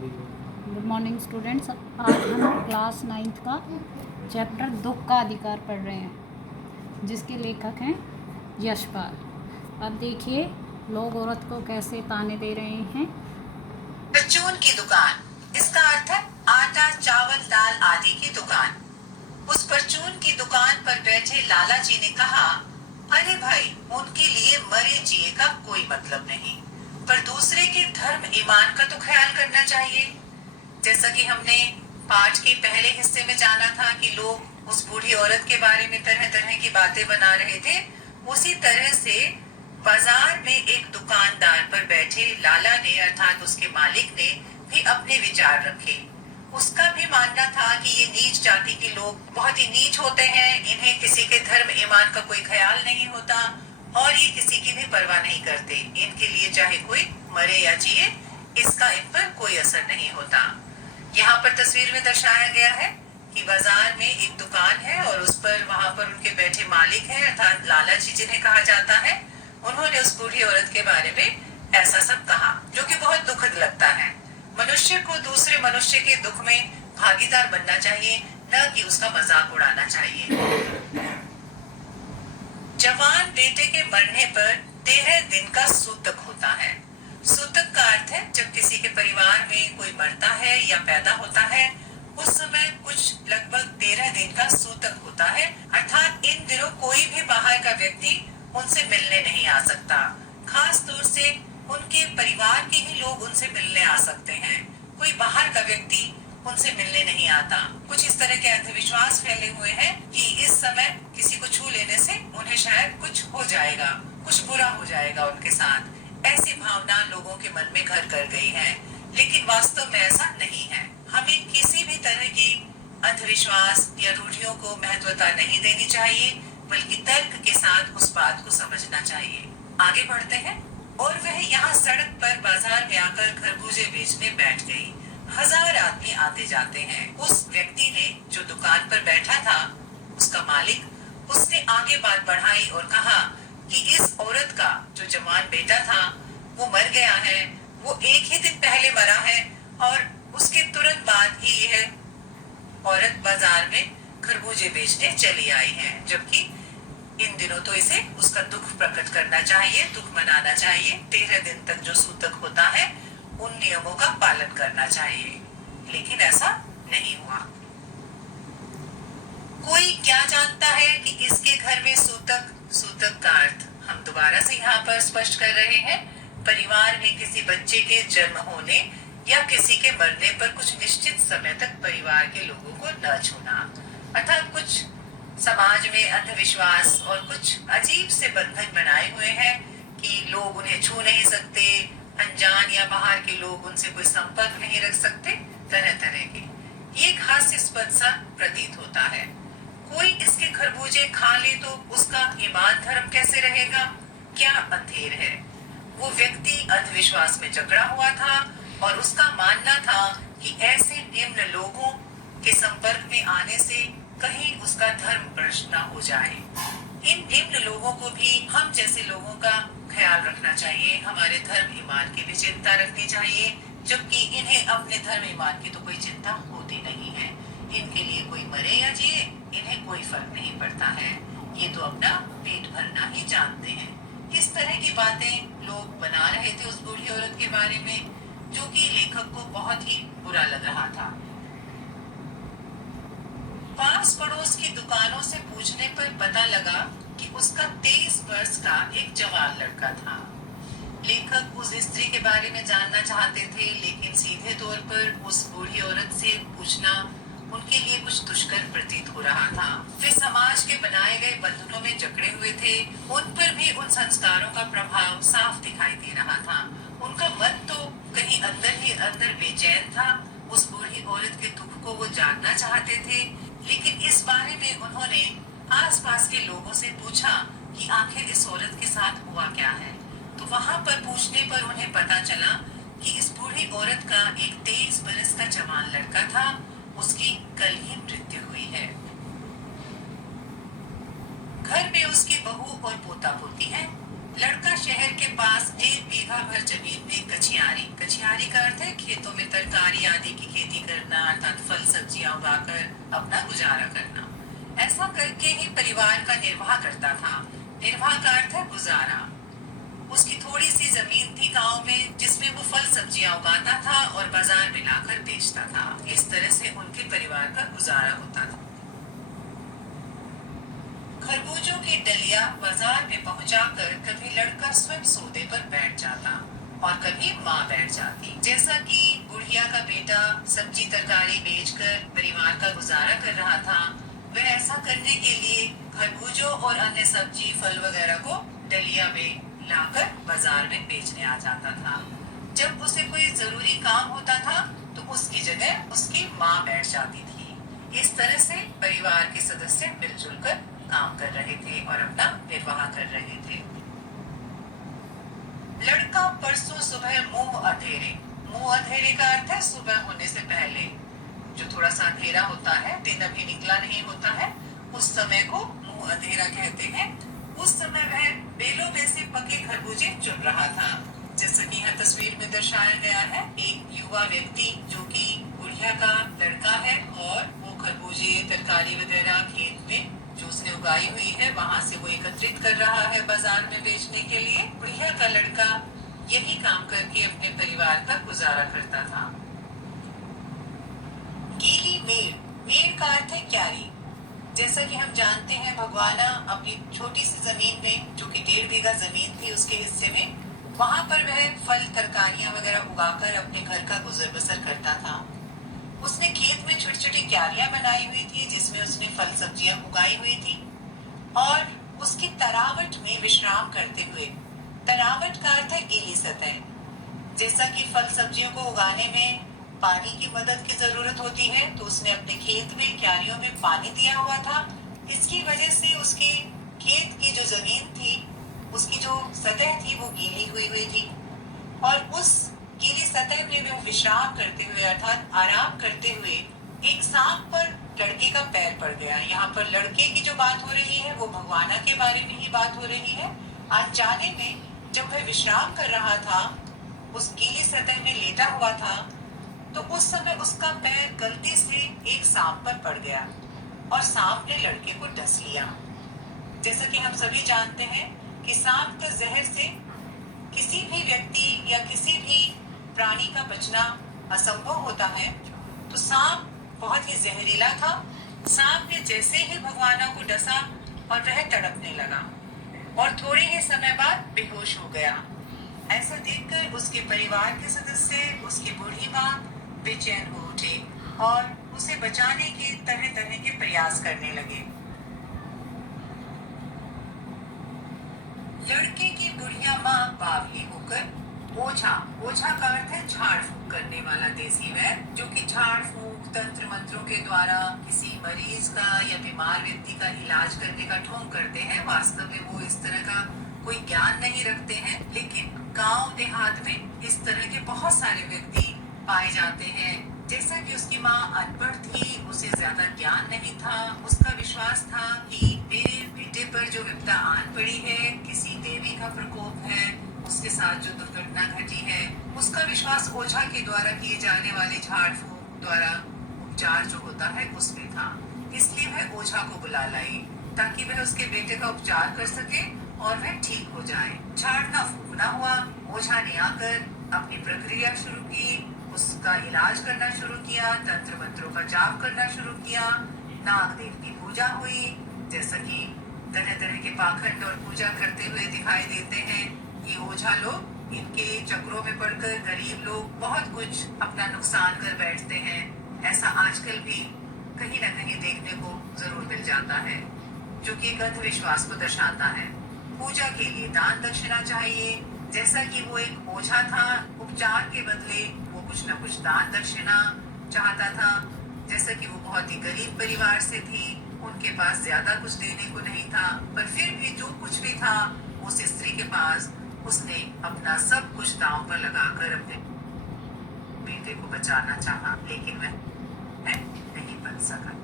Good morning students. आज हम class 9th का चैप्टर दुख का अधिकार पढ़ रहे हैं, जिसके लेखक हैं यशपाल। अब देखिए लोग औरत को कैसे ताने दे रहे हैं। परचून की दुकान, इसका अर्थ है आटा, चावल, दाल आदि की दुकान। उस परचून की दुकान पर बैठे लाला जी ने कहा, अरे भाई, उनके लिए मरे जिए का कोई मतलब नहीं, पर दूसरे के धर्म ईमान का तो ख्याल करना चाहिए। जैसा कि हमने पाठ के पहले हिस्से में जाना था कि लोग उस बूढ़ी औरत के बारे में तरह तरह की बातें बना रहे थे, उसी तरह से बाजार में एक दुकानदार पर बैठे लाला ने अर्थात उसके मालिक ने भी अपने विचार रखे। उसका भी मानना था कि ये नीच जाति के लोग बहुत ही नीच होते हैं, इन्हें किसी के धर्म ईमान का कोई ख्याल नहीं होता और ये किसी की भी परवाह नहीं करते। इनके लिए चाहे कोई मरे या जिए, इसका इन पर कोई असर नहीं होता। यहाँ पर तस्वीर में दर्शाया गया है कि बाजार में एक दुकान है और उस पर वहां पर उनके बैठे मालिक हैं अर्थात लाला जी जिन्हें कहा जाता है। उन्होंने उस बूढ़ी औरत के बारे में ऐसा सब कहा, जो कि बहुत दुखद लगता है। मनुष्य को दूसरे मनुष्य के दुख में भागीदार बनना चाहिए, न कि उसका मजाक उड़ाना चाहिए। जवान बेटे के मरने पर 13 दिन का सूतक होता है। सूतक का अर्थ है जब किसी के परिवार में कोई मरता है या पैदा होता है, उस समय कुछ लगभग 13 दिन का सूतक होता है। अर्थात इन दिनों कोई भी बाहर का व्यक्ति उनसे मिलने नहीं आ सकता। खास तौर से उनके परिवार के ही लोग उनसे मिलने आ सकते हैं, कोई बाहर का व्यक्ति उनसे मिलने नहीं आता। कुछ इस तरह के अंधविश्वास फैले हुए हैं कि इस समय किसी को छू लेने से उन्हें शायद कुछ हो जाएगा, कुछ बुरा हो जाएगा उनके साथ। ऐसी भावना लोगों के मन में घर कर गई है, लेकिन वास्तव में ऐसा नहीं है। हमें किसी भी तरह की अंधविश्वास या रूढ़ियों को महत्वता नहीं देनी चाहिए, बल्कि तर्क के साथ उस बात को समझना चाहिए। आगे बढ़ते हैं। और वह यहाँ सड़क पर बाजार में आकर खरबूजे बेचने बैठ गई। 1000 आदमी आते जाते हैं। उस व्यक्ति ने जो दुकान पर बैठा था, उसका मालिक, उसने आगे बात बढ़ाई और कहा कि इस औरत का जो जवान बेटा था वो मर गया है, वो एक ही दिन पहले मरा है और उसके तुरंत बाद ही यह औरत बाजार में खरबूजे बेचने चली आई है, जबकि इन दिनों तो इसे उसका दुख प्रकट करना चाहिए, दुख मनाना चाहिए। 13 दिन तक जो सूतक होता है उन नियमों का पालन करना चाहिए, लेकिन ऐसा नहीं हुआ। कोई क्या जानता है कि इसके घर में सूतक का अर्थ हम दोबारा से यहाँ पर स्पष्ट कर रहे हैं। परिवार में किसी बच्चे के जन्म होने या किसी के मरने पर कुछ निश्चित समय तक परिवार के लोगों को न छूना, अर्थात कुछ समाज में अंधविश्वास और कुछ अजीब से बंधन बनाए हुए हैं कि लोग उन्हें छू नहीं सकते, अनजान या बाहर के लोग उनसे कोई संपर्क नहीं रख सकते, तरह तरह के। ये एक हास्यास्पद सा प्रतीत होता है। कोई इसके खरबूजे खा ले तो उसका ईमान धर्म कैसे रहेगा? क्या अंधेर है। वो व्यक्ति अंधविश्वास में जकड़ा हुआ था और उसका मानना था कि ऐसे निम्न लोगों के संपर्क में आने से कहीं उसका धर्म भ्रष्ट न हो जाए। इन निम्न लोगों को भी हम जैसे लोगों का ख्याल रखना चाहिए, हमारे धर्म ईमान की भी चिंता रखनी चाहिए, जबकि इन्हें अपने धर्म ईमान की तो कोई चिंता होती नहीं है। इनके लिए कोई मरे या जिए, इन्हें कोई फर्क नहीं पड़ता है। ये तो अपना पेट भरना ही जानते हैं। इस तरह की बातें लोग बना रहे थे उस बूढ़ी औरत के बारे में, जो कि लेखक को बहुत ही बुरा लग रहा था। पास पड़ोस की दुकानों से पूछने पर पता लगा कि उसका 23 वर्ष का एक जवान लड़का था। लेखक उस स्त्री के बारे में जानना चाहते थे, लेकिन सीधे तौर पर उस बूढ़ी औरत से पूछना उनके लिए कुछ दुष्कर प्रतीत हो रहा था। वे समाज के बनाए गए बंधनों में जकड़े हुए थे, उन पर भी उन संस्कारों का प्रभाव साफ दिखाई दे रहा था। उनका मन तो कहीं अंदर ही अंदर बेचैन था। उस बूढ़ी औरत के दुख को वो जानना चाहते थे, लेकिन इस बारे में उन्होंने आसपास के लोगों से पूछा कि आखिर इस औरत के साथ हुआ क्या है। तो वहां पर पूछने पर उन्हें पता चला कि इस बूढ़ी औरत का एक 23 बरस का जवान लड़का था, उसकी कल ही मृत्यु हुई है। घर में उसकी बहू और पोता पोती है। लड़का शहर के पास 1 बीघा बीघा भर जमीन में कचियारी का अर्थ है खेतों में तरकारी आदि की खेती करना, अर्थात फल सब्जियां उगाकर अपना गुजारा करना। ऐसा करके ही परिवार का निर्वाह करता था। निर्वाह का अर्थ है गुजारा। उसकी थोड़ी सी जमीन थी गांव में, जिसमें वो फल सब्जियां उगाता था और बाजार में लाकर बेचता था। इस तरह से उनके परिवार का गुजारा होता था। खरबूजों की डलिया बाजार में पहुंचाकर कभी लड़का स्वयं सौदे पर बैठ जाता और कभी माँ बैठ जाती। जैसा कि बुढ़िया का बेटा सब्जी तरकारी बेचकर परिवार का गुजारा कर रहा था, वह ऐसा करने के लिए खरबूजों और अन्य सब्जी फल वगैरह को डलिया में लाकर बाजार में बेचने आ जाता था। जब उसे कोई जरूरी काम होता था तो उसकी जगह उसकी माँ बैठ जाती थी। इस तरह से परिवार के सदस्य मिलजुल कर काम कर रहे थे और अपना निर्वाह कर रहे थे। लड़का परसों सुबह मुंह अधेरे का अर्थ है सुबह होने से पहले, जो थोड़ा सा अंधेरा होता है, दिन अभी निकला नहीं होता है, उस समय को मुंह अधेरा कहते हैं। उस समय वह बेलों में से पके खरबूजे चुन रहा था। जैसा कि यहाँ तस्वीर में दर्शाया गया है, एक युवा व्यक्ति जो कि बुढ़िया का लड़का है और वो खरबूजे तरकारी वगैरह खेत में जो उसने उगाई हुई है वहां से वो एकत्रित कर रहा है बाजार में बेचने के लिए। बुढ़िया का लड़का यही काम करके अपने परिवार का गुजारा करता था। गीली मेड़ का अर्थ है क्यारी। जैसा कि हम जानते हैं, भगवाना अपनी छोटी सी जमीन में, जो कि 1.5 बीघा जमीन थी उसके हिस्से में, वहां पर वह फल तरकारियां वगैरह उगाकर अपने घर का गुजर बसर करता था। उसने खेत में छोटी छोटी क्यारियां बनाई हुई थी जिसमें उसने फल सब्जियां उगाई हुई थी और उसकी तरावट में विश्राम करते हुए, तरावट का अर्थ है गीली सतह। जैसा कि फल सब्जियों को उगाने में पानी की मदद की जरूरत होती है, तो उसने अपने खेत में क्यारियों में पानी दिया हुआ था। इसकी वजह से उसके खेत की जो जमीन थी, उसकी जो सतह थी वो गीली हुई थी और उस गीली सतह में वो विश्राम करते हुए अर्थात आराम करते हुए एक सांप पर लड़के का पैर पड़ गया। यहाँ पर लड़के की जो बात हो रही है वो भगवाना के बारे में ही बात हो रही है। अनजाने में जब वह विश्राम कर रहा था, उस गीली सतह में लेटा हुआ था, तो उस समय उसका पैर गलती से एक सांप पर पड़ गया और सांप ने लड़के को डस लिया। जैसा कि हम सभी जानते हैं कि सांप के जहर से किसी भी व्यक्ति या किसी भी प्राणी का बचना असंभव होता है, तो सांप बहुत ही जहरीला था। सांप ने जैसे ही भगवाना को डसा और वह तड़पने लगा और थोड़े ही समय बाद बेहोश हो गया। ऐसा देखकर उसके परिवार के सदस्य, उसकी बूढ़ी माँ बेचैन हो उठे और उसे बचाने के तरह तरह के प्रयास करने लगे। लड़के की बुढ़िया माँ बावली होकर ओझा का अर्थ है झाड़ फूक करने वाला देसी वैद्य, जो कि झाड़ फूक तंत्र मंत्रों के द्वारा किसी मरीज का या बीमार व्यक्ति का इलाज करने का ढोंग करते हैं। वास्तव में वो इस तरह का कोई ज्ञान नहीं रखते हैं, लेकिन गांव देहात में इस तरह के बहुत सारे व्यक्ति पाए जाते हैं। जैसा कि उसकी माँ अनपढ़ थी, उसे ज्यादा ज्ञान नहीं था, उसका विश्वास था कि मेरे बेटे पर जो विपदा आन पड़ी है, किसी देवी का प्रकोप है, उसके साथ जो दुर्घटना घटी है, उसका विश्वास ओझा के द्वारा किए जाने वाले झाड़ फूक द्वारा उपचार जो होता है उसमें था। इसलिए वह ओझा को बुला लाई ताकि वह उसके बेटे का उपचार कर सके और वह ठीक हो जाए। झाड़ना फूकना हुआ, ओझा ने आकर अपनी प्रक्रिया शुरू की, उसका इलाज करना शुरू किया, तंत्र मंत्रों का जाप करना शुरू किया, नागदेव की पूजा हुई। जैसा कि तरह तरह के पाखंड और पूजा करते हुए दिखाई देते हैं, ये ओझा लोग इनके चक्रों में पड़कर गरीब लोग बहुत कुछ अपना नुकसान कर बैठते हैं। ऐसा आजकल भी कहीं न कहीं देखने को जरूर मिल जाता है, जो कि एक अंधविश्वास को दर्शाता है। पूजा के लिए दान दक्षिणा चाहिए। जैसा कि वो एक ओझा था, उपचार के बदले वो कुछ न कुछ दान दक्षिणा चाहता था। जैसा कि वो बहुत ही गरीब परिवार से थी, उनके पास ज्यादा कुछ देने को नहीं था, पर फिर भी जो कुछ भी था उस स्त्री के पास उसने अपना सब कुछ दांव पर लगाकर अपने बेटे को बचाना चाहा, लेकिन वह नहीं बच सका।